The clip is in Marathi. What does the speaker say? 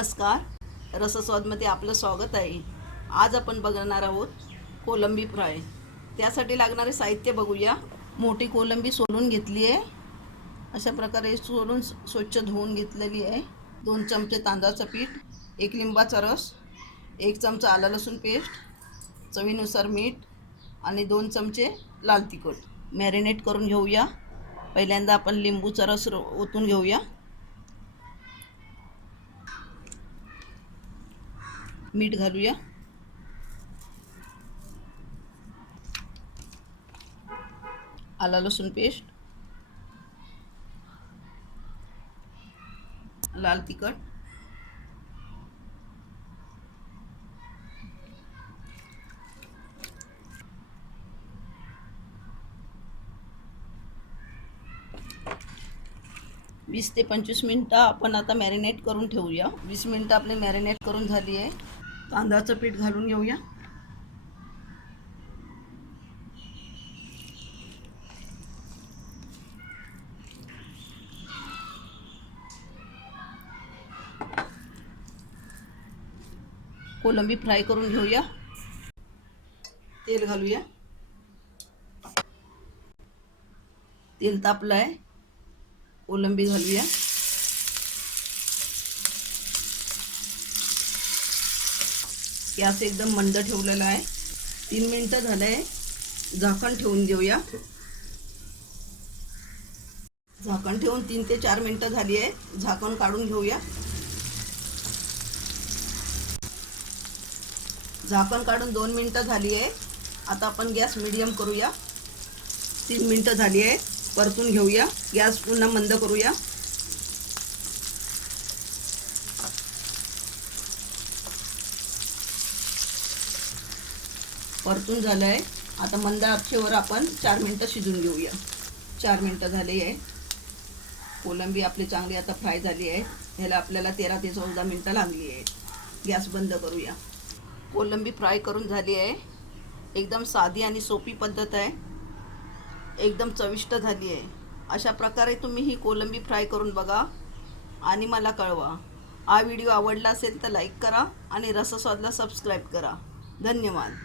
नमस्कार, रसस्वादमध्ये आपलं स्वागत आहे। आज आपण बघणार आहोत कोलंबी फ्राय। त्यासाठी लागणारे साहित्य बघूया। मोठी कोलंबी सोलून घेतली आहे, अशा प्रकारे सोलून स्वच्छ धुवून घेतलेली आहे। 2 चमचे तांदळाचं पीठ, 1 लिंबाचा रस, 1 चमचा आलं लसूण पेस्ट, चवीनुसार मीठ आणि 2 चमचे लाल तिखट मॅरिनेट करून घेऊया। पहिल्यांदा आपण लिंबूचा रस ओतून घेऊया। मीठ घालूया, आलं लसूण पेस्ट, लाल तिखट, वीस ते 25 मिनिटं आपण आता मॅरिनेट करून ठेवूया। 20 मिनिटं आपले मॅरिनेट करून झाली आहे। तांदळाचं पीठ घालून घेऊया। कोलंबी फ्राय करून घेऊया। तेल घालूया। तेल तापलं आहे, कोलंबी घालूया। गॅस एकदम मंद ठेवलेला आहे। 3 मिनिटं झाले, झाकण ठेवून घेऊया। झाकण ठेवून 3 ते 4 मिनिटं झाली आहे, झाकण काढून घेऊया। झाकण काढून 2 मिनिटं झाली आहे। आता आपण गॅस मीडियम करूया। 3 मिनिटं झाली आहे, परतून घेऊया। गॅस पुन्हा मंद करूया। परतून झालं आहे। आता मंद आचेवर आपण 4 मिनिटं शिजून घेऊया। 4 मिनिटं झाली आहे। कोलंबी आपली चांगली आता फ्राय झाली आहे। ह्याला आपल्याला 13 ते 14 मिनिटं लागली आहेत। गॅस बंद करूया। कोलंबी फ्राय करून झाली आहे। एकदम साधी आणि सोपी पद्धत आहे, एकदम चविष्ट झाली आहे। अशा प्रकारे तुम्ही ही कोलंबी फ्राय करून बघा आणि मला कळवा। हा व्हिडिओ आवडला असेल तर लाईक करा आणि रसस्वादला सबस्क्राईब करा। धन्यवाद।